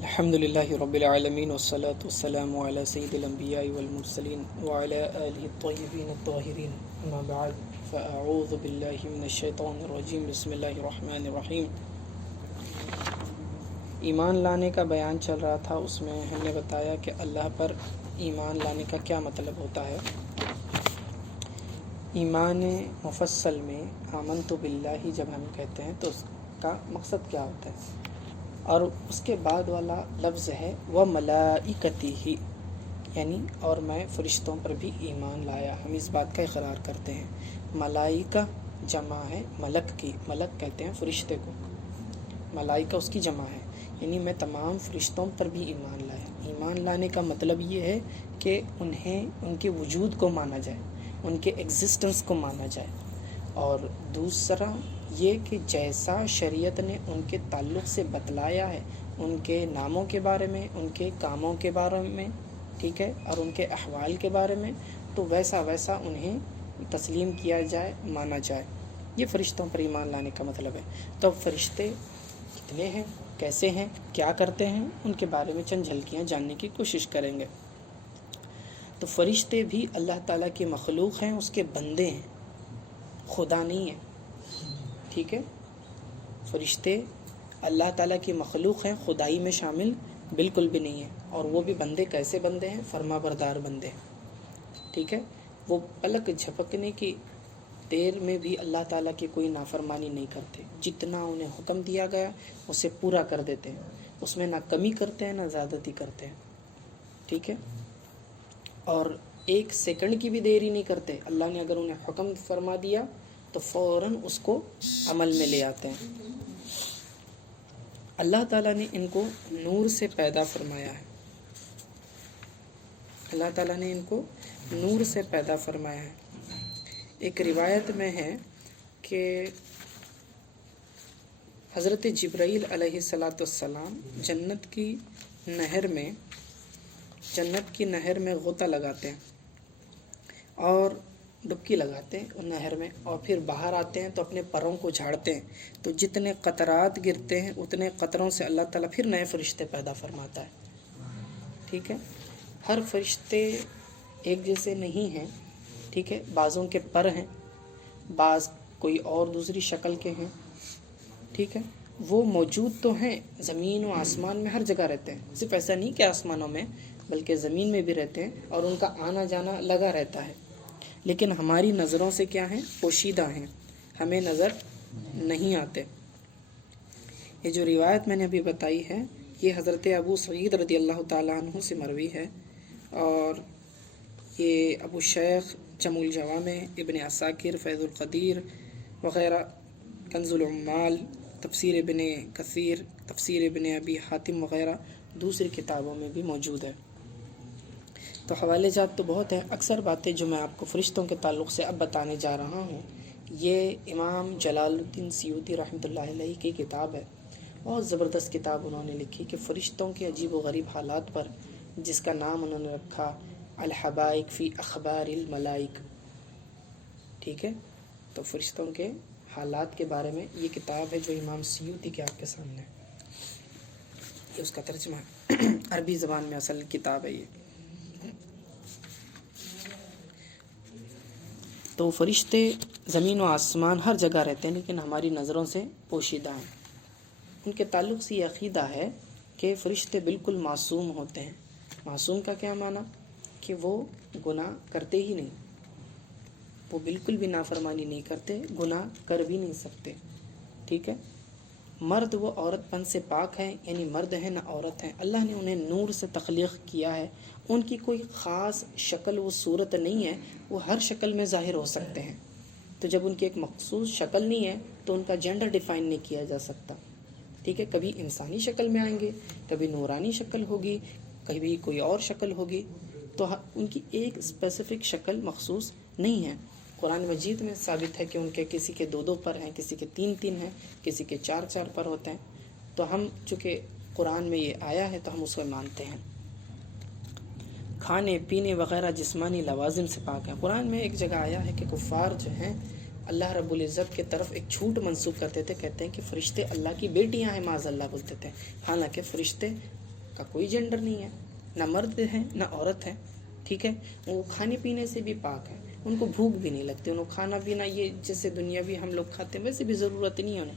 الحمد لله رب العالمين والصلاة والسلام على سيد الأنبياء والمرسلين وعلى آله الطيبين الطاهرين أما بعد فأعوذ بالله من الشيطان الرجيم بسم الله الرحمن الرحيم. ایمان لانے کا بیان چل رہا تھا، اس میں ہم نے بتایا کہ اللہ پر ایمان لانے کا کیا مطلب ہوتا ہے. ایمان مفصل میں آمنت باللہ جب ہم کہتے ہیں تو اس کا مقصد کیا ہوتا ہے، اور اس کے بعد والا لفظ ہے وَمَلَائِكَتِهِ، یعنی اور میں فرشتوں پر بھی ایمان لایا. ہم اس بات کا اقرار کرتے ہیں. ملائکہ جمع ہے ملک کی، ملک کہتے ہیں فرشتے کو، ملائکہ اس کی جمع ہے، یعنی میں تمام فرشتوں پر بھی ایمان لایا. ایمان لانے کا مطلب یہ ہے کہ انہیں ان کے وجود کو مانا جائے، ان کے ایگزسٹنس کو مانا جائے، اور دوسرا یہ کہ جیسا شریعت نے ان کے تعلق سے بتلایا ہے، ان کے ناموں کے بارے میں، ان کے کاموں کے بارے میں، ٹھیک ہے، اور ان کے احوال کے بارے میں، تو ویسا ویسا انہیں تسلیم کیا جائے، مانا جائے. یہ فرشتوں پر ایمان لانے کا مطلب ہے. تو فرشتے کتنے ہیں، کیسے ہیں، کیا کرتے ہیں، ان کے بارے میں چند جھلکیاں جاننے کی کوشش کریں گے. تو فرشتے بھی اللہ تعالیٰ کی مخلوق ہیں، اس کے بندے ہیں، خدا نہیں ہیں. ٹھیک ہے، فرشتے اللہ تعالیٰ کی مخلوق ہیں، خدائی میں شامل بالکل بھی نہیں ہیں. اور وہ بھی بندے کیسے بندے ہیں، فرما بردار بندے. ٹھیک ہے، وہ پلک جھپکنے کی دیر میں بھی اللہ تعالیٰ کی کوئی نافرمانی نہیں کرتے. جتنا انہیں حکم دیا گیا اسے پورا کر دیتے ہیں، اس میں نہ کمی کرتے ہیں نہ زیادتی کرتے ہیں. ٹھیک ہے، اور ایک سیکنڈ کی بھی دیری نہیں کرتے. اللہ نے اگر انہیں حکم فرما دیا تو فوراً اس کو عمل میں لے آتے ہیں. اللہ تعالیٰ نے ان کو نور سے پیدا فرمایا ہے، اللہ تعالیٰ نے ان کو نور سے پیدا فرمایا ہے. ایک روایت میں ہے کہ حضرت جبرائیل علیہ السلام جنت کی نہر میں غوطہ لگاتے ہیں اور ڈبکی لگاتے ہیں ان نہر میں، اور پھر باہر آتے ہیں تو اپنے پروں کو جھاڑتے ہیں، تو جتنے قطرات گرتے ہیں اتنے قطروں سے اللہ تعالیٰ پھر نئے فرشتے پیدا فرماتا ہے. ٹھیک ہے، ہر فرشتے ایک جیسے نہیں ہیں. ٹھیک ہے، بعضوں کے پر ہیں، بعض کوئی اور دوسری شکل کے ہیں. ٹھیک ہے، وہ موجود تو ہیں زمین و آسمان میں، ہر جگہ رہتے ہیں. صرف ایسا نہیں کہ آسمانوں میں، بلکہ زمین میں بھی رہتے ہیں، اور ان کا آنا جانا لگا رہتا ہے. لیکن ہماری نظروں سے کیا ہیں، پوشیدہ ہیں، ہمیں نظر نہیں آتے. یہ جو روایت میں نے ابھی بتائی ہے یہ حضرت ابو سعید رضی اللہ تعالیٰ عنہ سے مروی ہے، اور یہ ابو شیخ جمع الجوامع، ابن عساکر فیض القدیر وغیرہ، کنز العمال، تفسیر ابن کثیر، تفسیر ابن ابی حاتم وغیرہ دوسری کتابوں میں بھی موجود ہے. تو حوالے جات تو بہت ہیں. اکثر باتیں جو میں آپ کو فرشتوں کے تعلق سے اب بتانے جا رہا ہوں یہ امام جلال الدین سیوطی رحمۃ اللہ علیہ کی کتاب ہے. بہت زبردست کتاب انہوں نے لکھی کہ فرشتوں کے عجیب و غریب حالات پر، جس کا نام انہوں نے رکھا الحبائق فی اخبار الملائک. ٹھیک ہے، تو فرشتوں کے حالات کے بارے میں یہ کتاب ہے جو امام سیوطی کے آپ کے سامنے ہے. یہ اس کا ترجمہ ہے، عربی زبان میں اصل کتاب ہے یہ. تو فرشتے زمین و آسمان ہر جگہ رہتے ہیں، لیکن ہماری نظروں سے پوشیدہ ہیں. ان کے تعلق سے یہ عقیدہ ہے کہ فرشتے بالکل معصوم ہوتے ہیں. معصوم کا کیا معنی، کہ وہ گناہ کرتے ہی نہیں، وہ بالکل بھی نافرمانی نہیں کرتے، گناہ کر بھی نہیں سکتے. ٹھیک ہے، مرد وہ عورت پن سے پاک ہیں، یعنی مرد ہیں نہ عورت ہیں. اللہ نے انہیں نور سے تخلیق کیا ہے. ان کی کوئی خاص شکل و صورت نہیں ہے، وہ ہر شکل میں ظاہر ہو سکتے ہیں. تو جب ان کی ایک مخصوص شکل نہیں ہے تو ان کا جینڈر ڈیفائن نہیں کیا جا سکتا. ٹھیک ہے، کبھی انسانی شکل میں آئیں گے، کبھی نورانی شکل ہوگی، کبھی کوئی اور شکل ہوگی. تو ان کی ایک اسپیسیفک شکل مخصوص نہیں ہے. قرآن مجید میں ثابت ہے کہ ان کے کسی کے 2 پر ہیں، کسی کے 3 ہیں، کسی کے 4 پر ہوتے ہیں. تو ہم چونکہ قرآن میں یہ آیا ہے تو ہم اس کو مانتے ہیں. کھانے پینے وغیرہ جسمانی لوازم سے پاک ہیں. قرآن میں ایک جگہ آیا ہے کہ کفار جو ہیں اللہ رب العزت کے طرف ایک جھوٹ منسوب کرتے تھے، کہتے ہیں کہ فرشتے اللہ کی بیٹیاں ہیں، معاذ اللہ بولتے تھے. حالانکہ فرشتے کا کوئی جینڈر نہیں ہے، نہ مرد ہے نہ عورت ہے، ٹھیک ہے. وہ کھانے پینے سے بھی پاک ہے، ان کو بھوک بھی نہیں لگتی، ان کو کھانا پینا یہ جیسے دنیاوی ہم لوگ کھاتے ہیں ویسے بھی ضرورت نہیں ہے انہیں.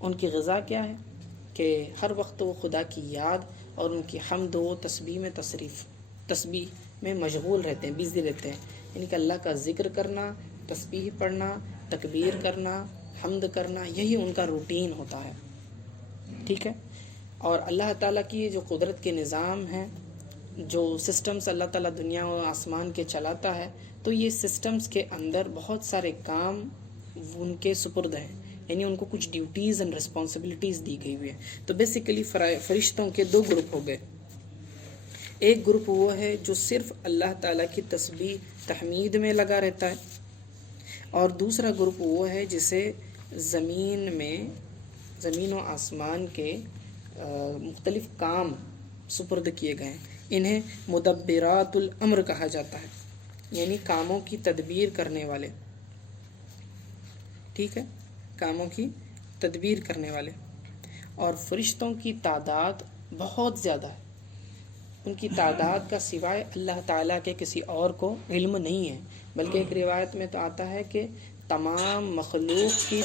ان کی غذا کیا ہے کہ ہر وقت وہ خدا کی یاد اور ان کی حمد و تسبیح میں مشغول رہتے ہیں، بیزی رہتے ہیں. یعنی کہ اللہ کا ذکر کرنا، تسبیح پڑھنا، تکبیر کرنا، حمد کرنا، یہی ان کا روٹین ہوتا ہے، ٹھیک ہے. اور اللہ تعالیٰ کی جو قدرت کے نظام ہیں، جو سسٹمز اللہ تعالیٰ دنیا و آسمان کے چلاتا ہے، تو یہ سسٹمز کے اندر بہت سارے کام ان کے سپرد ہیں، یعنی ان کو کچھ ڈیوٹیز اینڈ رسپانسبلٹیز دی گئی ہوئی ہیں. تو بیسیکلی فرشتوں کے دو گروپ ہو گئے. ایک گروپ وہ ہے جو صرف اللہ تعالیٰ کی تسبیح تحمید میں لگا رہتا ہے، اور دوسرا گروپ وہ ہے جسے زمین و آسمان کے مختلف کام سپرد کیے گئے ہیں. انہیں مدبرات الامر کہا جاتا ہے، یعنی کاموں کی تدبیر کرنے والے، ٹھیک ہے، کاموں کی تدبیر کرنے والے. اور فرشتوں کی تعداد بہت زیادہ ہے، ان کی تعداد کا سوائے اللہ تعالیٰ کے کسی اور کو علم نہیں ہے. بلکہ ایک روایت میں تو آتا ہے کہ تمام مخلوق کی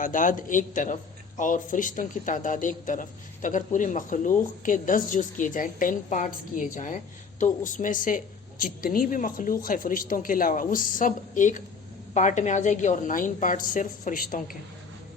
تعداد ایک طرف اور فرشتوں کی تعداد ایک طرف، تو اگر پوری مخلوق کے 10 جز کیے جائیں، 10 پارٹس کیے جائیں، تو اس میں سے جتنی بھی مخلوق ہے فرشتوں کے علاوہ وہ سب ایک پارٹ میں آ جائے گی، اور 9 پارٹ صرف فرشتوں کے.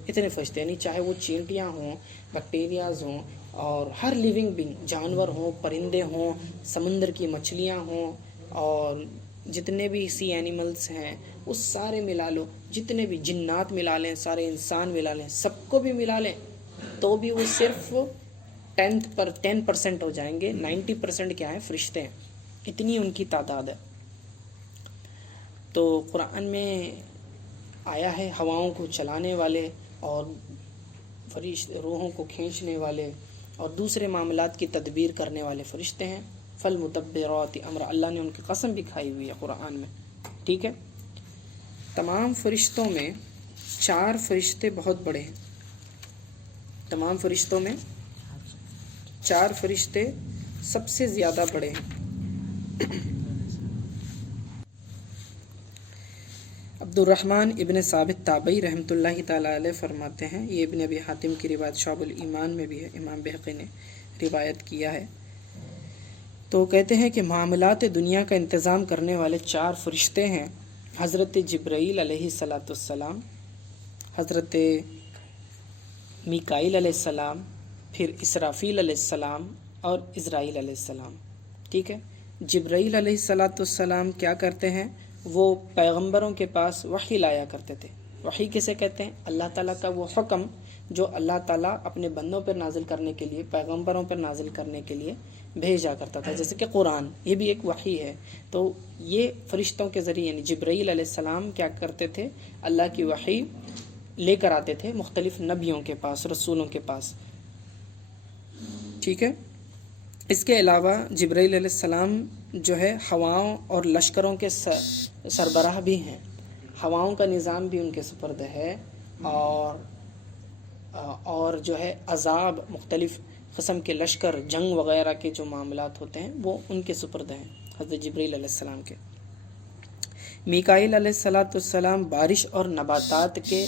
اتنے فرشتے، یعنی چاہے وہ چینٹیاں ہوں، بیکٹیریاز ہوں، اور ہر لیونگ بینگ، جانور ہوں، پرندے ہوں، سمندر کی مچھلیاں ہوں، اور جتنے بھی سی اینیملز ہیں وہ سارے ملا لو، جتنے بھی جنات ملا لیں، سارے انسان ملا لیں، سب کو بھی ملا لیں تو بھی وہ صرف 10% ہو جائیں گے. 90% کیا ہے؟ فرشتے ہیں. اتنی ان کی تعداد ہے. تو قرآن میں آیا ہے ہواؤں کو چلانے والے اور روحوں کو کھینچنے والے اور دوسرے معاملات کی تدبیر کرنے والے فرشتے ہیں. فالمدبرات امر، اللہ نے ان کی قسم بھی کھائی ہوئی ہے قرآن میں، ٹھیک ہے. تمام فرشتوں میں 4 فرشتے بہت بڑے ہیں. تمام فرشتوں میں 4 فرشتے سب سے زیادہ بڑے ہیں. عبد الرحمن ابن ثابت تابعی رحمۃ اللہ تعالی علیہ فرماتے ہیں، یہ ابن ابی حاتم کی روایت شعب الایمان میں بھی ہے، امام بہقی نے روایت کیا ہے. تو کہتے ہیں کہ معاملات دنیا کا انتظام کرنے والے 4 فرشتے ہیں، حضرت جبرائیل علیہ السلام، حضرت میکائیل علیہ السلام، پھر اسرافیل علیہ السلام اور اسرائیل علیہ السلام، ٹھیک ہے. جبرائیل علیہ السلام کیا کرتے ہیں؟ وہ پیغمبروں کے پاس وحی لایا کرتے تھے. وحی کسے کہتے ہیں؟ اللہ تعالیٰ کا وہ حکم جو اللہ تعالیٰ اپنے بندوں پر نازل کرنے کے لیے، پیغمبروں پر نازل کرنے کے لیے بھیجا کرتا تھا، جیسے کہ قرآن، یہ بھی ایک وحی ہے. تو یہ فرشتوں کے ذریعے، یعنی جبرائیل علیہ السلام کیا کرتے تھے؟ اللہ کی وحی لے کر آتے تھے مختلف نبیوں کے پاس، رسولوں کے پاس، ٹھیک ہے. اس کے علاوہ جبرائیل علیہ السلام جو ہے ہواؤں اور لشکروں کے سربراہ بھی ہیں. ہواؤں کا نظام بھی ان کے سپرد ہے، اور جو ہے عذاب، مختلف قسم کے لشکر، جنگ وغیرہ کے جو معاملات ہوتے ہیں وہ ان کے سپرد ہیں حضرت جبرائیل علیہ السلام کے. میکائیل علیہ السلام بارش اور نباتات کے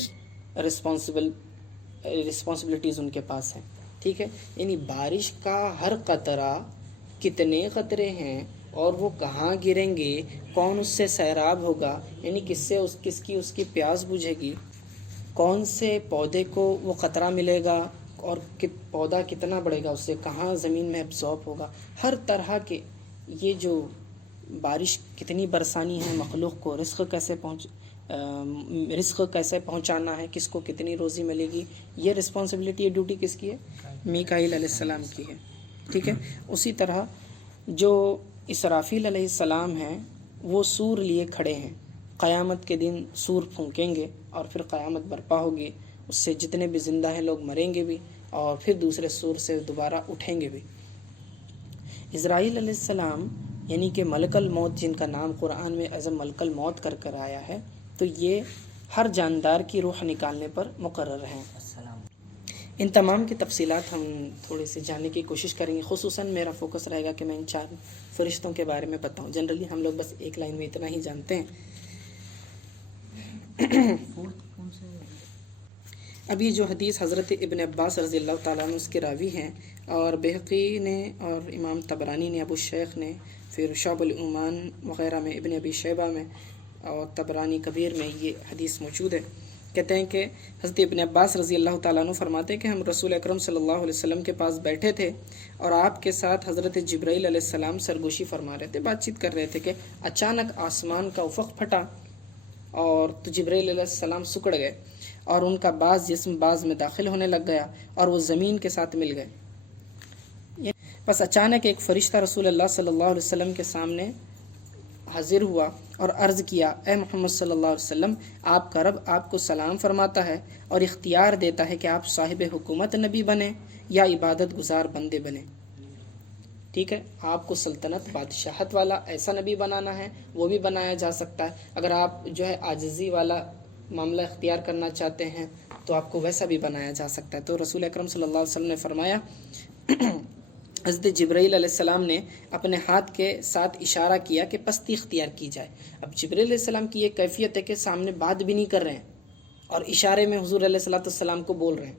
رسپانسبلٹیز ان کے پاس ہیں، ٹھیک ہے. یعنی بارش کا ہر قطرہ، کتنے قطرے ہیں اور وہ کہاں گریں گے، کون اس سے سیراب ہوگا، یعنی کس کی پیاس بجھے گی، کون سے پودے کو وہ قطرہ ملے گا اور پودا کتنا بڑھے گا، اس سے کہاں زمین میں ایبزارب ہوگا، ہر طرح کے یہ جو بارش کتنی برسانی ہے، مخلوق کو رزق کیسے پہنچانا ہے، کس کو کتنی روزی ملے گی، یہ رسپانسبلٹی، یہ ڈیوٹی کس کی ہے؟ میکائیل علیہ السلام کی ہے، ٹھیک ہے. اسی طرح جو اسرافیل علیہ السلام ہیں وہ سور لیے کھڑے ہیں. قیامت کے دن سور پھونکیں گے اور پھر قیامت برپا ہوگی، اس سے جتنے بھی زندہ ہیں لوگ مریں گے بھی اور پھر دوسرے سور سے دوبارہ اٹھیں گے بھی. اسرائیل علیہ السلام یعنی کہ ملک الموت، جن کا نام قرآن میں اعظم ملک الموت کر آیا ہے، تو یہ ہر جاندار کی روح نکالنے پر مقرر ہیں. ان تمام کی تفصیلات ہم تھوڑے سے جاننے کی کوشش کریں گے. خصوصاً میرا فوکس رہے گا کہ میں ان 4 فرشتوں کے بارے میں بتاؤں. جنرلی ہم لوگ بس ایک لائن میں اتنا ہی جانتے ہیں. اب یہ جو حدیث حضرت ابن عباس رضی اللہ تعالیٰ عنہ اس کے راوی ہیں، اور بہقی نے اور امام طبرانی نے، ابو الشیخ نے، پھر شعب الایمان وغیرہ میں، ابن ابی شیبہ میں اور طبرانی کبیر میں یہ حدیث موجود ہے. کہتے ہیں کہ حضرت ابن عباس رضی اللہ تعالیٰ عنہ فرماتے ہیں کہ ہم رسول اکرم صلی اللہ علیہ وسلم کے پاس بیٹھے تھے اور آپ کے ساتھ حضرت جبرائیل علیہ السلام سرگوشی فرما رہے تھے، بات چیت کر رہے تھے کہ اچانک آسمان کا افق پھٹا اور تو جبرائیل علیہ السلام سکڑ گئے اور ان کا بعض جسم بعض میں داخل ہونے لگ گیا اور وہ زمین کے ساتھ مل گئے. بس اچانک ایک فرشتہ رسول اللہ صلی اللہ علیہ وسلم کے سامنے حاضر ہوا اور عرض کیا، اے محمد صلی اللہ علیہ وسلم، آپ کا رب آپ کو سلام فرماتا ہے اور اختیار دیتا ہے کہ آپ صاحب حکومت نبی بنیں یا عبادت گزار بندے بنیں. ٹھیک ہے، آپ کو سلطنت بادشاہت والا ایسا نبی بنانا ہے، وہ بھی بنایا جا سکتا ہے. اگر آپ جو ہے عاجزی والا معاملہ اختیار کرنا چاہتے ہیں تو آپ کو ویسا بھی بنایا جا سکتا ہے. تو رسول اکرم صلی اللہ علیہ وسلم نے فرمایا، حضرت جبرائیل علیہ السلام نے اپنے ہاتھ کے ساتھ اشارہ کیا کہ پستی اختیار کی جائے. اب جبرائیل علیہ السلام کی یہ کیفیت ہے کہ سامنے بات بھی نہیں کر رہے ہیں اور اشارے میں حضور علیہ الصلوۃ والسلام کو بول رہے ہیں،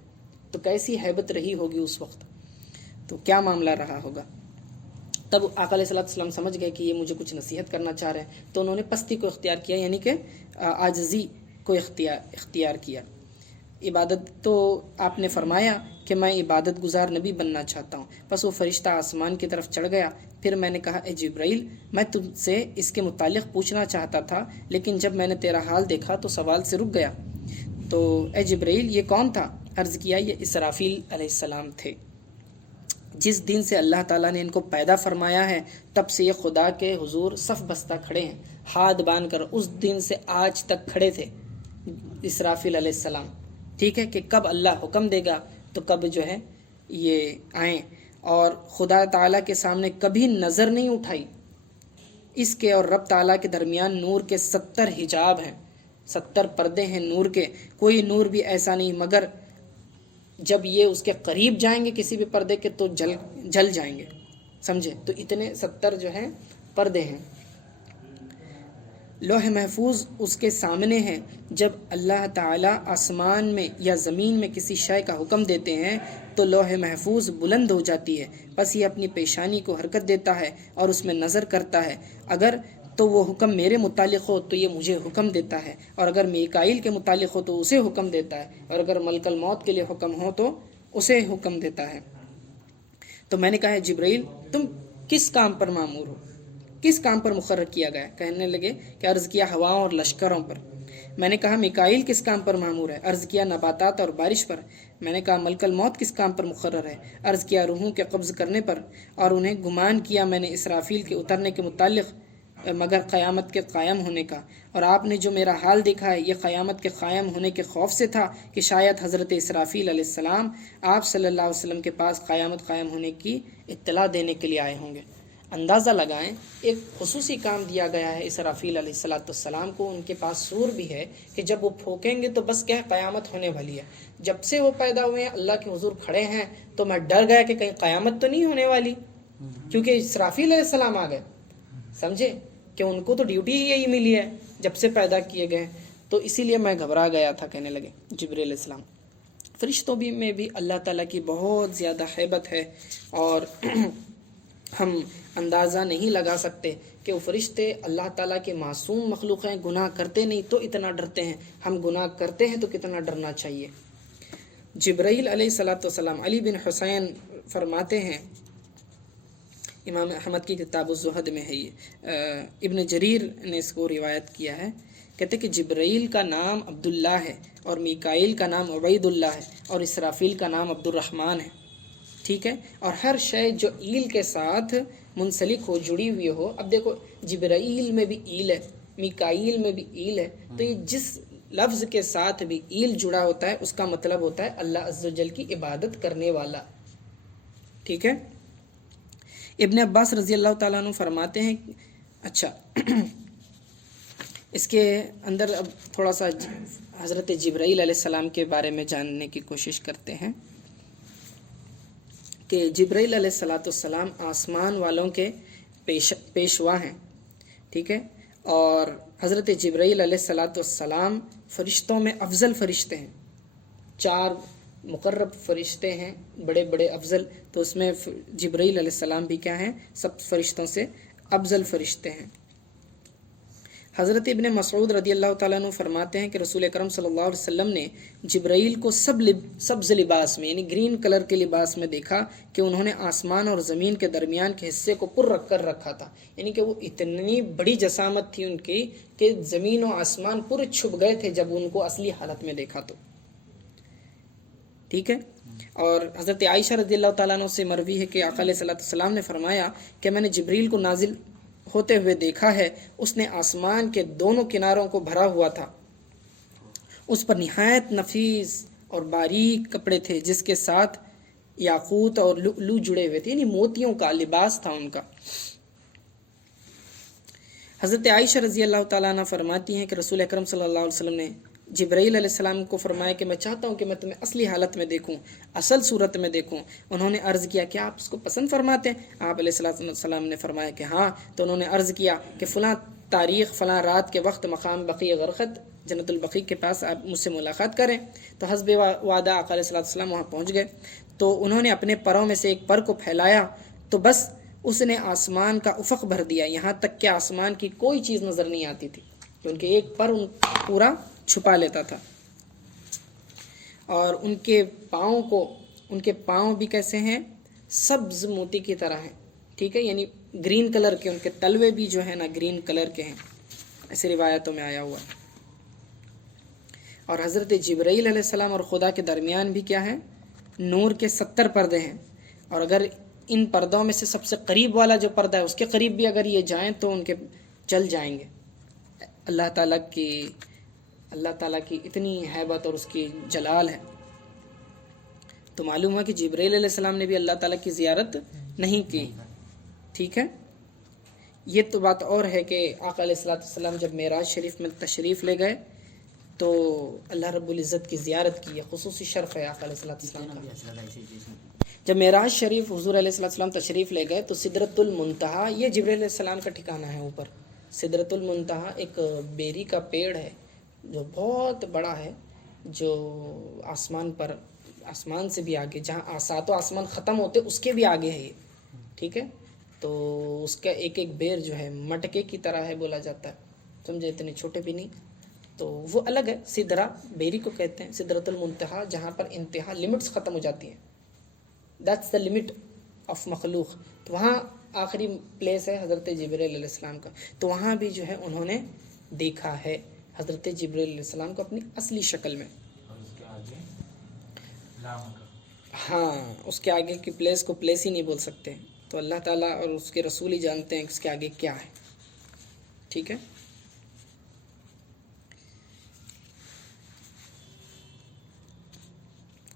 تو کیسی ہیبت رہی ہوگی اس وقت، تو کیا معاملہ رہا ہوگا. تب آقا علیہ الصلوۃ والسلام سمجھ گئے کہ یہ مجھے کچھ نصیحت کرنا چاہ رہے ہیں، تو انہوں نے پستی کو اختیار کیا، یعنی کہ عاجزی کو اختیار کیا. عبادت تو آپ نے فرمایا کہ میں عبادت گزار نبی بننا چاہتا ہوں. بس وہ فرشتہ آسمان کی طرف چڑھ گیا. پھر میں نے کہا، اے جبرائیل، میں تم سے اس کے متعلق پوچھنا چاہتا تھا، لیکن جب میں نے تیرا حال دیکھا تو سوال سے رک گیا. تو اے جبرائیل، یہ کون تھا؟ عرض کیا، یہ اسرافیل علیہ السلام تھے. جس دن سے اللہ تعالیٰ نے ان کو پیدا فرمایا ہے تب سے یہ خدا کے حضور صف بستہ کھڑے ہیں، ہاتھ باندھ کر. اس دن سے آج تک کھڑے تھے اسرافیل علیہ السلام. ٹھیک ہے، کہ کب اللہ حکم دے گا تو کب جو ہے یہ آئیں. اور خدا تعالیٰ کے سامنے کبھی نظر نہیں اٹھائی. اس کے اور رب تعالیٰ کے درمیان نور کے 70 حجاب ہیں، 70 پردے ہیں نور کے. کوئی نور بھی ایسا نہیں مگر جب یہ اس کے قریب جائیں گے کسی بھی پردے کے تو جل جائیں گے. سمجھے؟ تو اتنے 70 جو ہیں پردے ہیں. لوح محفوظ اس کے سامنے ہے. جب اللہ تعالیٰ آسمان میں یا زمین میں کسی شے کا حکم دیتے ہیں تو لوح محفوظ بلند ہو جاتی ہے. بس یہ اپنی پیشانی کو حرکت دیتا ہے اور اس میں نظر کرتا ہے. اگر تو وہ حکم میرے متعلق ہو تو یہ مجھے حکم دیتا ہے، اور اگر میکائیل کے متعلق ہو تو اسے حکم دیتا ہے، اور اگر ملک الموت کے لیے حکم ہو تو اسے حکم دیتا ہے. تو میں نے کہا، جبرائیل، تم کس کام پر مامور ہو، کس کام پر مقرر کیا گیا؟ کہنے لگے کہ عرض کیا ہواؤں اور لشکروں پر. میں نے کہا، میکائیل کس کام پر مامور ہے؟ عرض کیا نباتات اور بارش پر. میں نے کہا، ملک الموت کس کام پر مقرر ہے؟ عرض کیا روحوں کے قبض کرنے پر. اور انہیں گمان کیا میں نے اسرافیل کے اترنے کے متعلق مگر قیامت کے قائم ہونے کا. اور آپ نے جو میرا حال دیکھا ہے یہ قیامت کے قائم ہونے کے خوف سے تھا کہ شاید حضرت اسرافیل علیہ السلام آپ صلی اللہ علیہ وسلم کے پاس قیامت قائم ہونے کی اطلاع دینے کے لیے آئے ہوں گے. اندازہ لگائیں، ایک خصوصی کام دیا گیا ہے اسرافیل علیہ السلام کو. ان کے پاس سور بھی ہے کہ جب وہ پھونکیں گے تو بس کیا قیامت ہونے والی ہے. جب سے وہ پیدا ہوئے ہیں اللہ کے حضور کھڑے ہیں تو میں ڈر گیا کہ کہیں قیامت تو نہیں ہونے والی، کیونکہ اسرافیل علیہ السلام آ گئے. سمجھے کہ ان کو تو ڈیوٹی ہی یہی ملی ہے جب سے پیدا کیے گئے، تو اسی لیے میں گھبرا گیا تھا. کہنے لگے جبرائیل علیہ السلام. فرشتوں بھی میں بھی اللہ تعالیٰ کی بہت زیادہ ہیبت ہے، اور ہم اندازہ نہیں لگا سکتے کہ وہ فرشتے اللہ تعالیٰ کے معصوم مخلوق ہیں. گناہ کرتے نہیں تو اتنا ڈرتے ہیں، ہم گناہ کرتے ہیں تو کتنا ڈرنا چاہیے. جبرائیل علیہ السلام، علی بن حسین فرماتے ہیں، امام احمد کی کتاب الزہد میں ہے یہ، ابن جریر نے اس کو روایت کیا ہے. کہتے کہ جبرائیل کا نام عبداللہ ہے، اور میکائیل کا نام عبید اللہ ہے، اور اسرافیل کا نام عبد الرحمن ہے. ٹھیک ہے، اور ہر شے جو ایل کے ساتھ منسلک ہو، جڑی ہوئی ہو. اب دیکھو جبرائیل میں بھی ایل ہے، میکائیل میں بھی ایل ہے، تو یہ جس لفظ کے ساتھ بھی ایل جڑا ہوتا ہے اس کا مطلب ہوتا ہے اللہ عز و جل کی عبادت کرنے والا. ٹھیک ہے. ابن عباس رضی اللہ تعالیٰ عنہ فرماتے ہیں، اچھا اس کے اندر اب تھوڑا سا حضرت جبرائیل علیہ السلام کے بارے میں جاننے کی کوشش کرتے ہیں. کہ جبرائیل علیہ الصلاۃ والسلام آسمان والوں کے پیشوا ہیں، ٹھیک ہے، اور حضرت جبرائیل علیہ الصلاۃ والسلام فرشتوں میں افضل فرشتے ہیں، 4 مقرب فرشتے ہیں بڑے بڑے افضل، تو اس میں جبرائیل علیہ السلام بھی کیا ہیں، سب فرشتوں سے افضل فرشتے ہیں۔ حضرت ابن مسعود رضی اللہ تعالیٰ عنہ فرماتے ہیں کہ رسول اکرم صلی اللہ علیہ وسلم نے جبرائیل کو سبز لباس میں یعنی گرین کلر کے لباس میں دیکھا کہ انہوں نے آسمان اور زمین کے درمیان کے حصے کو پر رکھ کر رکھا تھا، یعنی کہ وہ اتنی بڑی جسامت تھی ان کی کہ زمین و آسمان پورے چھپ گئے تھے جب ان کو اصلی حالت میں دیکھا تو، ٹھیک ہے۔ اور حضرت عائشہ رضی اللہ تعالیٰ عنہ سے مروی ہے کہ آقا علیہ الصلوۃ والسلام نے فرمایا کہ میں نے جبریل کو نازل ہوتے ہوئے دیکھا ہے، اس نے آسمان کے دونوں کناروں کو بھرا ہوا تھا، اس پر نہایت نفیس اور باریک کپڑے تھے جس کے ساتھ یاقوت اور لؤلؤ جڑے ہوئے تھے، یعنی موتیوں کا لباس تھا ان کا۔ حضرت عائشہ رضی اللہ تعالیٰ عنہ فرماتی ہیں کہ رسول اکرم صلی اللہ علیہ وسلم نے جبرائیل علیہ السلام کو فرمایا کہ میں چاہتا ہوں کہ میں تمہیں اصلی حالت میں دیکھوں، اصل صورت میں دیکھوں۔ انہوں نے عرض کیا کہ آپ اس کو پسند فرماتے ہیں؟ آپ علیہ السلام نے فرمایا کہ ہاں۔ تو انہوں نے عرض کیا کہ فلاں تاریخ فلاں رات کے وقت مقام بقیع غرقد جنت البقیع کے پاس آپ مجھ سے ملاقات کریں۔ تو حسب وعدہ آقا علیہ السلام وہاں پہنچ گئے، تو انہوں نے اپنے پروں میں سے ایک پر کو پھیلایا تو بس اس نے آسمان کا افق بھر دیا، یہاں تک کہ آسمان کی کوئی چیز نظر نہیں آتی تھی، کہ ان کے ایک پر پورا چھپا لیتا تھا۔ اور ان کے پاؤں بھی کیسے ہیں؟ سبز موتی کی طرح ہیں، ٹھیک ہے، یعنی گرین کلر کے، ان کے تلوے بھی جو ہے نا گرین کلر کے ہیں، ایسے روایتوں میں آیا ہوا۔ اور حضرت جبرائیل علیہ السلام اور خدا کے درمیان بھی کیا ہے؟ نور کے 70 پردے ہیں، اور اگر ان پردوں میں سے سب سے قریب والا جو پردہ ہے اس کے قریب بھی اگر یہ جائیں تو ان کے جل جائیں گے۔ اللہ تعالیٰ کی اتنی ہیبت اور اس کی جلال ہے۔ تو معلوم ہوا کہ جبرائیل علیہ السلام نے بھی اللہ تعالیٰ کی زیارت نہیں کی، ٹھیک ہے۔ یہ تو بات اور ہے کہ آقا علیہ السلام جب معراج شریف میں تشریف لے گئے تو اللہ رب العزت کی زیارت کی، یہ خصوصی شرف ہے آقا علیہ السلام کا۔ جب معراج شریف حضور علیہ السلام تشریف لے گئے تو سدرۃ المنتہا، یہ جبرائیل علیہ السلام کا ٹھکانہ ہے اوپر۔ سدرۃ المنتہا ایک بیری کا پیڑ ہے جو بہت بڑا ہے، جو آسمان سے بھی آگے، جہاں 7 آسمان ختم ہوتے اس کے بھی آگے ہے یہ، ٹھیک ہے۔ تو اس کا ایک ایک بیر جو ہے مٹکے کی طرح ہے بولا جاتا ہے، سمجھے، اتنے چھوٹے بھی نہیں، تو وہ الگ ہے۔ سدرا بیری کو کہتے ہیں، سدرۃ المنتہا جہاں پر انتہا لمٹس ختم ہو جاتی ہیں، دیٹس دا لمٹ آف مخلوق، تو وہاں آخری پلیس ہے حضرت جبرائیل علیہ السلام کا۔ تو وہاں بھی جو ہے انہوں نے دیکھا ہے حضرت جبرائیل علیہ السلام کو اپنی اصلی شکل میں۔ ہاں، اس کے آگے کی پلیس کو پلیس ہی نہیں بول سکتے، تو اللہ تعالیٰ اور اس کے رسول ہی جانتے ہیں کہ اس کے آگے کیا ہے، ٹھیک ہے۔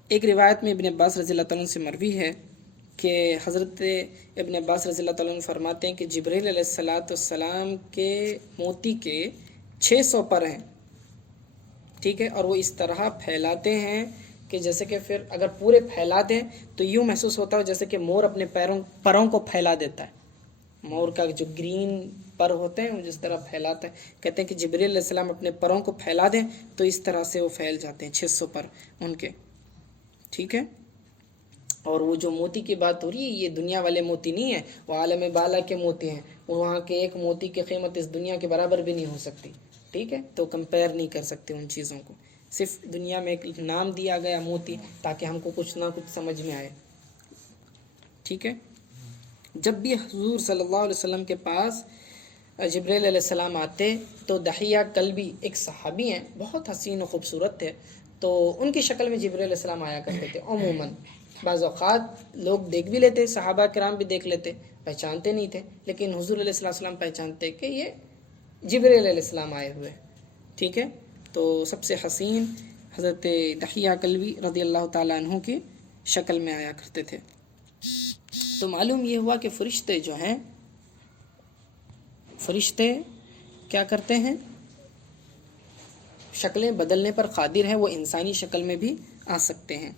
ایک روایت میں ابن عباس رضی اللہ تعالیٰ عنہ سے مروی ہے کہ حضرت ابن عباس رضی اللہ تعالیٰ عنہ فرماتے ہیں کہ جبرائیل علیہ السلام کے موتی کے 600 پر ہیں، ٹھیک ہے، اور وہ اس طرح پھیلاتے ہیں کہ جیسے کہ پھر اگر پورے پھیلا دیں تو یوں محسوس ہوتا ہے جیسے کہ مور اپنے پروں کو پھیلا دیتا ہے، مور کا جو گرین پر ہوتے ہیں وہ جس طرح پھیلاتا ہے، کہتے ہیں کہ جبرائیل علیہ السلام اپنے پروں کو پھیلا دیں تو اس طرح سے وہ پھیل جاتے ہیں، 600 پر ان کے، ٹھیک ہے۔ اور وہ جو موتی کی بات ہو رہی ہے یہ دنیا والے موتی نہیں ہے، وہ عالم بالا کے موتی ہیں، وہاں کے ایک موتی کی قیمت اس دنیا کے برابر بھی نہیں ہو سکتی، ٹھیک ہے، تو کمپیئر نہیں کر سکتے ان چیزوں کو، صرف دنیا میں ایک نام دیا گیا موتی تاکہ ہم کو کچھ نہ کچھ سمجھ میں آئے، ٹھیک ہے۔ جب بھی حضور صلی اللہ علیہ وسلم کے پاس جبرائیل علیہ السلام آتے تو دحیہ کلبی ایک صحابی ہیں، بہت حسین و خوبصورت تھے، تو ان کی شکل میں جبرائیل علیہ السلام آیا کرتے تھے عموماً، بعض اوقات لوگ دیکھ بھی لیتے، صحابہ کرام بھی دیکھ لیتے، پہچانتے نہیں تھے، لیکن حضور علیہ السلام پہچانتے کہ یہ جبرائیل علیہ السلام آئے ہوئے، ٹھیک ہے۔ تو سب سے حسین حضرت دحیہ کلبی رضی اللہ تعالیٰ عنہ کی شکل میں آیا کرتے تھے۔ تو معلوم یہ ہوا کہ فرشتے جو ہیں، فرشتے کیا کرتے ہیں؟ شکلیں بدلنے پر قادر ہیں، وہ انسانی شکل میں بھی آ سکتے ہیں۔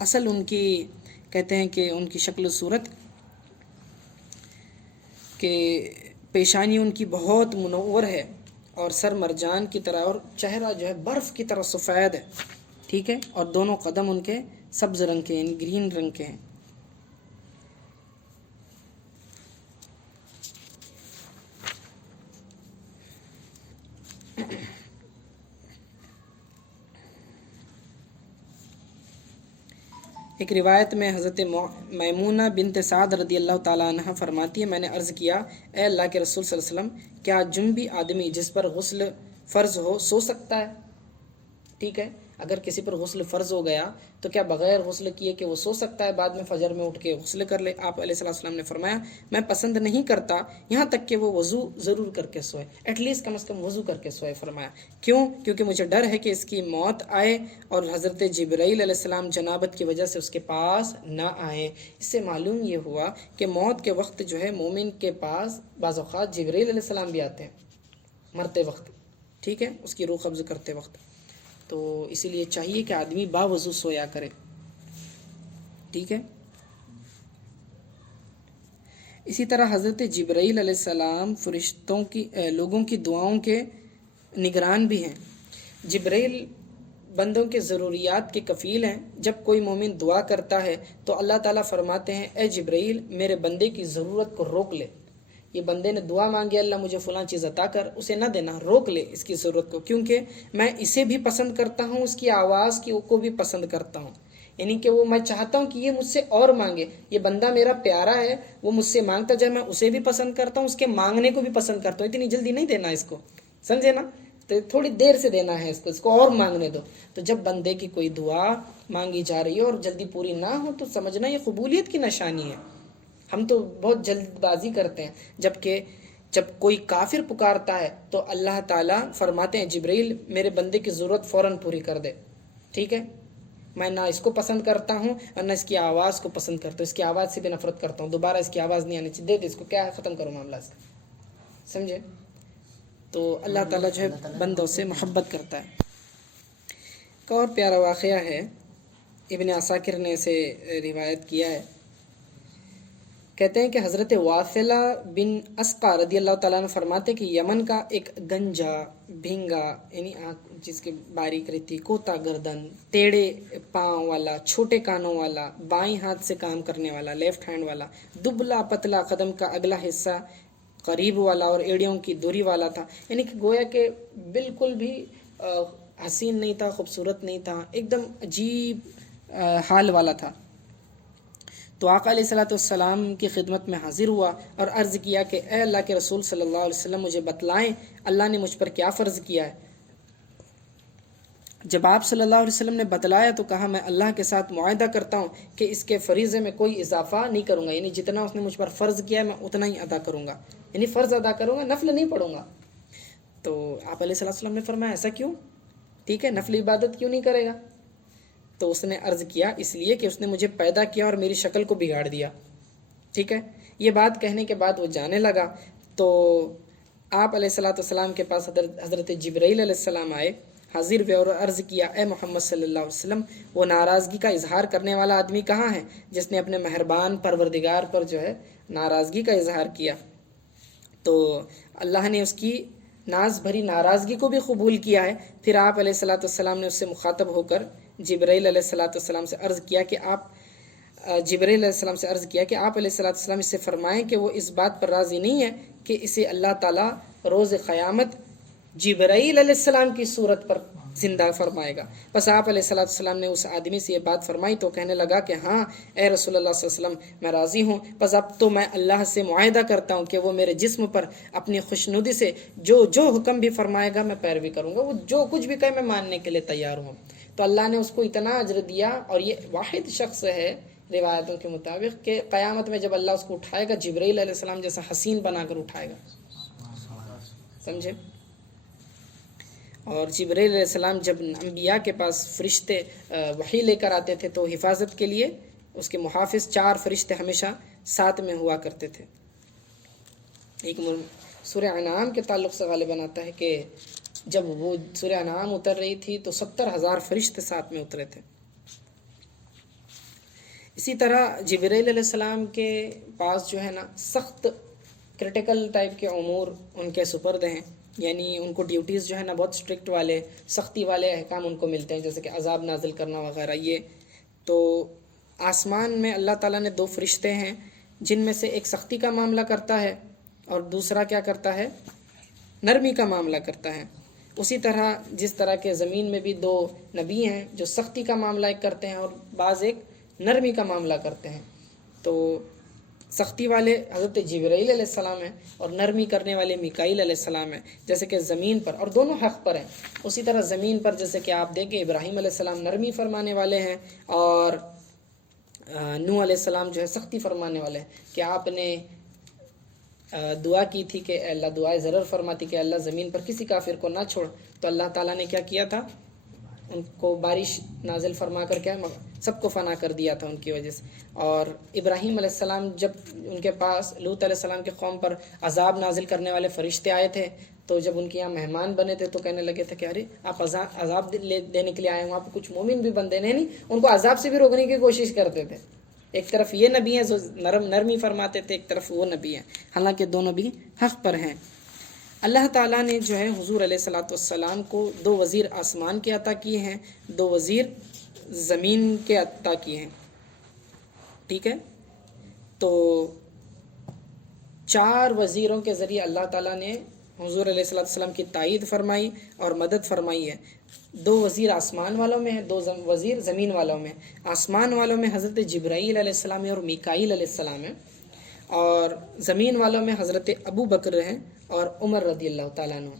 اصل ان کی کہتے ہیں کہ ان کی شکل و صورت کہ پیشانی ان کی بہت منور ہے اور سر مرجان کی طرح، اور چہرہ جو ہے برف کی طرح سفید ہے، ٹھیک ہے، اور دونوں قدم ان کے سبز رنگ کے یعنی گرین رنگ کے ہیں۔ ایک روایت میں حضرت میمونہ بنت سعد رضی اللہ تعالیٰ عنہ فرماتی ہے، میں نے عرض کیا اے اللہ کے رسول صلی اللہ علیہ وسلم، کیا جنبی آدمی جس پر غسل فرض ہو سو سکتا ہے؟ ٹھیک ہے، اگر کسی پر غسل فرض ہو گیا تو کیا بغیر غسل کیے کہ وہ سو سکتا ہے، بعد میں فجر میں اٹھ کے غسل کر لے؟ آپ علیہ السلام نے فرمایا میں پسند نہیں کرتا یہاں تک کہ وہ وضو ضرور کر کے سوئے، ایٹ لیسٹ کم از کم وضو کر کے سوئے۔ فرمایا کیوں؟ کیونکہ مجھے ڈر ہے کہ اس کی موت آئے اور حضرت جبرائیل علیہ السلام جنابت کی وجہ سے اس کے پاس نہ آئیں۔ اس سے معلوم یہ ہوا کہ موت کے وقت جو ہے مومن کے پاس بعض اوقات جبرائیل علیہ السلام بھی آتے ہیں مرتے وقت، ٹھیک ہے، اس کی روح قبض کرتے وقت، تو اسی لیے چاہیے کہ آدمی باوضو سویا کرے، ٹھیک ہے۔ اسی طرح حضرت جبرائیل علیہ السلام فرشتوں کی لوگوں کی دعاؤں کے نگران بھی ہیں۔ جبرائیل بندوں کے ضروریات کے کفیل ہیں۔ جب کوئی مومن دعا کرتا ہے تو اللہ تعالیٰ فرماتے ہیں اے جبرائیل میرے بندے کی ضرورت کو روک لے، یہ بندے نے دعا مانگی اللہ مجھے فلاں چیز عطا کر، اسے نہ دینا، روک لے اس کی ضرورت کو، کیونکہ میں اسے بھی پسند کرتا ہوں، اس کی آواز کو بھی پسند کرتا ہوں، یعنی کہ وہ میں چاہتا ہوں کہ یہ مجھ سے اور مانگے، یہ بندہ میرا پیارا ہے، وہ مجھ سے مانگتا جائے، میں اسے بھی پسند کرتا ہوں، اس کے مانگنے کو بھی پسند کرتا ہوں، اتنی جلدی نہیں دینا اس کو، سمجھے نا، تو تھوڑی دیر سے دینا ہے اس کو اور مانگنے دو۔ تو جب بندے کی کوئی دعا مانگی جا رہی ہے اور جلدی پوری نہ ہو تو سمجھنا یہ قبولیت کی نشانی ہے۔ ہم تو بہت جلد بازی کرتے ہیں، جبکہ جب کوئی کافر پکارتا ہے تو اللہ تعالیٰ فرماتے ہیں جبرائیل میرے بندے کی ضرورت فوراً پوری کر دے، ٹھیک ہے، میں نہ اس کو پسند کرتا ہوں اور نہ اس کی آواز کو پسند کرتا ہوں، اس کی آواز سے بھی نفرت کرتا ہوں، دوبارہ اس کی آواز نہیں آنی چاہیے، دے دے اس کو، کیا ہے، ختم کرو معاملہ اس کا، سمجھے؟ تو اللہ تعالیٰ جو ہے بندوں سے محبت کرتا ہے۔ ایک اور پیارا واقعہ ہے، ابن عساکر نے اسے روایت کیا ہے، کہتے ہیں کہ حضرت واثلہ بن اسقا رضی اللہ تعالیٰ عنہ فرماتے کہ یمن کا ایک گنجا بھینگا یعنی آنکھ جس کے باریک رہتی، کوتا گردن، ٹیڑے پاؤں والا، چھوٹے کانوں والا، بائیں ہاتھ سے کام کرنے والا، لیفٹ ہینڈ والا، دبلا پتلا قدم کا اگلا حصہ قریب والا اور ایڑیوں کی دوری والا تھا، یعنی کہ گویا کہ بالکل بھی حسین نہیں تھا، خوبصورت نہیں تھا، ایک دم عجیب حال والا تھا۔ تو آقا علیہ السلام کی خدمت میں حاضر ہوا اور عرض کیا کہ اے اللہ کے رسول صلی اللہ علیہ وسلم مجھے بتلائیں اللہ نے مجھ پر کیا فرض کیا ہے۔ جب آپ صلی اللہ علیہ وسلم نے بتلایا تو کہا میں اللہ کے ساتھ معاہدہ کرتا ہوں کہ اس کے فریضے میں کوئی اضافہ نہیں کروں گا، یعنی جتنا اس نے مجھ پر فرض کیا ہے میں اتنا ہی ادا کروں گا، یعنی فرض ادا کروں گا، نفل نہیں پڑھوں گا۔ تو آپ علیہ السلام نے فرمایا ایسا کیوں، ٹھیک ہے، نفل عبادت کیوں نہیں کرے گا؟ تو اس نے عرض کیا اس لیے کہ اس نے مجھے پیدا کیا اور میری شکل کو بگاڑ دیا، ٹھیک ہے۔ یہ بات کہنے کے بعد وہ جانے لگا تو آپ علیہ السلام کے پاس حضرت جبرائیل علیہ السلام آئے، حاضر ہوئے اور عرض کیا اے محمد صلی اللہ علیہ وسلم وہ ناراضگی کا اظہار کرنے والا آدمی کہاں ہے جس نے اپنے مہربان پروردگار پر جو ہے ناراضگی کا اظہار کیا؟ تو اللہ نے اس کی ناز بھری ناراضگی کو بھی قبول کیا ہے۔ پھر آپ علیہ السلام نے اس سے مخاطب ہو کر جبرائیل علیہ السلام سے عرض کیا کہ آپ جبرائیل علیہ السلام سے عرض کیا کہ آپ علیہ السلام اس سے فرمائیں کہ وہ اس بات پر راضی نہیں ہے کہ اسے اللہ تعالیٰ روز قیامت جبرائیل علیہ السلام کی صورت پر زندہ فرمائے گا۔ بس آپ علیہ السلام نے اس آدمی سے یہ بات فرمائی تو کہنے لگا کہ ہاں اے رسول اللہ صلی اللہ علیہ وسلم میں راضی ہوں، بس اب تو میں اللہ سے معاہدہ کرتا ہوں کہ وہ میرے جسم پر اپنی خوشنودی سے جو حکم بھی فرمائے گا میں پیروی کروں گا، وہ جو کچھ بھی کہے میں ماننے کے لیے تیار ہوں۔ تو اللہ نے اس کو اتنا اجر دیا، اور یہ واحد شخص ہے روایتوں کے مطابق کہ قیامت میں جب اللہ اس کو اٹھائے گا جبرائیل علیہ السلام جیسا حسین بنا کر اٹھائے گا، سمجھے؟ اور جبرائیل علیہ السلام جب انبیاء کے پاس فرشتے وحی لے کر آتے تھے تو حفاظت کے لیے اس کے محافظ 4 فرشتے ہمیشہ ساتھ میں ہوا کرتے تھے۔ ایک سورہ انعام کے تعلق سے غالباً آتا ہے کہ جب وہ سورہ انعام اتر رہی تھی تو 70,000 فرشتے ساتھ میں اترے تھے۔ اسی طرح جبرائیل علیہ السلام کے پاس جو ہے نا سخت کرٹیکل ٹائپ کے امور ان کے سپرد ہیں، یعنی ان کو ڈیوٹیز جو ہے نا بہت اسٹرکٹ والے، سختی والے احکام ان کو ملتے ہیں، جیسے کہ عذاب نازل کرنا وغیرہ۔ یہ تو آسمان میں اللہ تعالیٰ نے 2 فرشتے ہیں جن میں سے ایک سختی کا معاملہ کرتا ہے اور دوسرا کیا کرتا ہے، نرمی کا معاملہ کرتا ہے۔ اسی طرح جس طرح کے زمین میں بھی 2 نبی ہیں جو سختی کا معاملہ ایک کرتے ہیں اور بعض ایک نرمی کا معاملہ کرتے ہیں، تو سختی والے حضرت جبرائیل علیہ السلام ہیں اور نرمی کرنے والے میکائیل علیہ السلام ہیں، جیسے کہ زمین پر، اور دونوں حق پر ہیں۔ اسی طرح زمین پر جیسے کہ آپ دیکھیں ابراہیم علیہ السلام نرمی فرمانے والے ہیں اور نوح علیہ السلام جو ہے سختی فرمانے والے ہیں، کہ آپ نے دعا کی تھی کہ اے اللہ، دعائے ضرر فرماتی کہ اللہ زمین پر کسی کافر کو نہ چھوڑ، تو اللہ تعالیٰ نے کیا کیا تھا، ان کو بارش نازل فرما کر کیا سب کو فنا کر دیا تھا ان کی وجہ سے۔ اور ابراہیم علیہ السلام جب ان کے پاس لوط علیہ السلام کے قوم پر عذاب نازل کرنے والے فرشتے آئے تھے، تو جب ان کے یہاں مہمان بنے تھے تو کہنے لگے تھے کہ ارے آپ عذاب دینے کے لیے آئے، وہاں پہ کچھ مومن بھی بندے نہیں، ان کو عذاب سے بھی روکنے کی کوشش کرتے تھے۔ ایک طرف یہ نبی ہیں جو نرمی فرماتے تھے، ایک طرف وہ نبی ہیں، حالانکہ دونوں بھی حق پر ہیں۔ اللہ تعالیٰ نے جو ہے حضور علیہ والسلام کو 2 وزیر آسمان کے عطا کیے ہیں، 2 وزیر زمین کے عطا کیے ہیں، ٹھیک ہے۔ تو 4 وزیروں کے ذریعے اللہ تعالیٰ نے حضور علیہ السلام کی تائید فرمائی اور مدد فرمائی ہے۔ 2 وزیر آسمان والوں میں ہیں، 2 وزیر زمین والوں میں۔ آسمان والوں میں حضرت جبرائیل علیہ السلام اور میکائیل علیہ السلام ہیں، اور زمین والوں میں حضرت ابو بکر ہیں اور عمر رضی اللہ تعالیٰ عنہ۔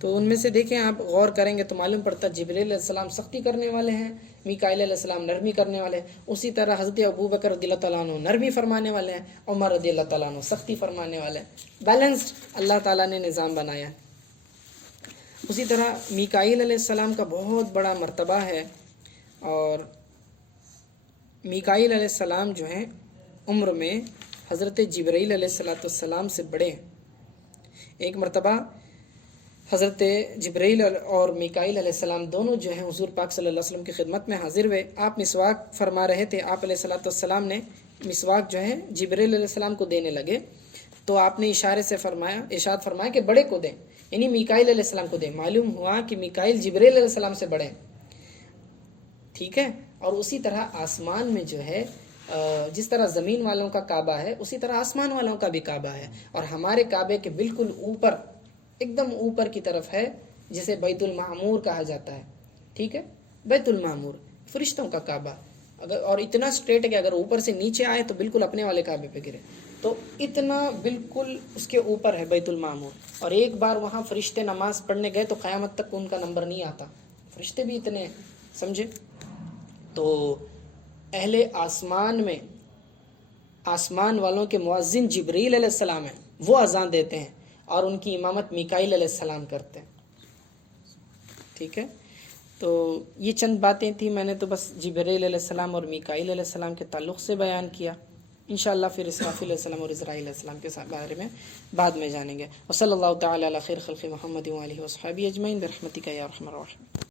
تو ان میں سے دیکھیں آپ غور کریں گے تو معلوم پڑتا ہے جبرائیل علیہ السلام سختی کرنے والے ہیں، میکائیل علیہ السلام نرمی کرنے والے ہیں۔ اسی طرح حضرت ابو بکر رضی اللہ تعالیٰ عنہ نرمی فرمانے والے ہیں، عمر رضی اللہ تعالیٰ عنہ سختی فرمانے والے ہیں۔ بیلنسڈ اللہ تعالیٰ نے نظام بنایا۔ اسی طرح میکائیل علیہ السلام کا بہت بڑا مرتبہ ہے، اور میکائیل علیہ السلام جو ہیں عمر میں حضرت جبرائیل علیہ السلام سے بڑے ہیں۔ ایک مرتبہ حضرت جبرائیل اور میکائیل علیہ السلام دونوں جو ہیں حضور پاک صلی اللہ علیہ وسلم کی خدمت میں حاضر ہوئے۔ آپ مسواک فرما رہے تھے، آپ علیہ السلام نے مسواک جو ہے جبرائیل علیہ السلام کو دینے لگے، تو آپ نے اشارے سے ارشاد فرمایا کہ بڑے کو دیں، یعنی میکائیل علیہ السلام کو دیں۔ معلوم ہوا کہ میکائیل جبرائیل علیہ السلام سے بڑے ہیں، ٹھیک ہے۔ اور اسی طرح آسمان میں جو ہے جس طرح زمین والوں کا کعبہ ہے، اسی طرح آسمان والوں کا بھی کعبہ ہے، اور ہمارے کعبے کے بالکل اوپر، ایک دم اوپر کی طرف ہے، جسے بیت المعمور کہا جاتا ہے، ٹھیک ہے۔ بیت المعمور فرشتوں کا کعبہ، اور اتنا اسٹریٹ ہے کہ اگر اوپر سے نیچے آئے تو بالکل اپنے والے کعبے پہ گرے، تو اتنا بالکل اس کے اوپر ہے بیت المعمور۔ اور ایک بار وہاں فرشتے نماز پڑھنے گئے تو قیامت تک ان کا نمبر نہیں آتا، فرشتے بھی اتنے سمجھے۔ تو اہل آسمان میں آسمان والوں کے مؤذن جبرائیل علیہ السلام ہیں، وہ اذان دیتے ہیں، اور ان کی امامت میکائیل علیہ السلام کرتے ہیں، ٹھیک ہے۔ تو یہ چند باتیں تھیں، میں نے تو بس جبرائیل علیہ السلام اور میکائیل علیہ السلام کے تعلق سے بیان کیا۔ انشاءاللہ پھر اسرافیل علیہ السلام اور عزرائیل علیہ السلام کے بارے میں بعد میں جانیں گے۔ وصلی اللہ تعالی علی خیر خلق محمد و آلہ و صحبہ اجمعین برحمتک یا ارحم الراحمین۔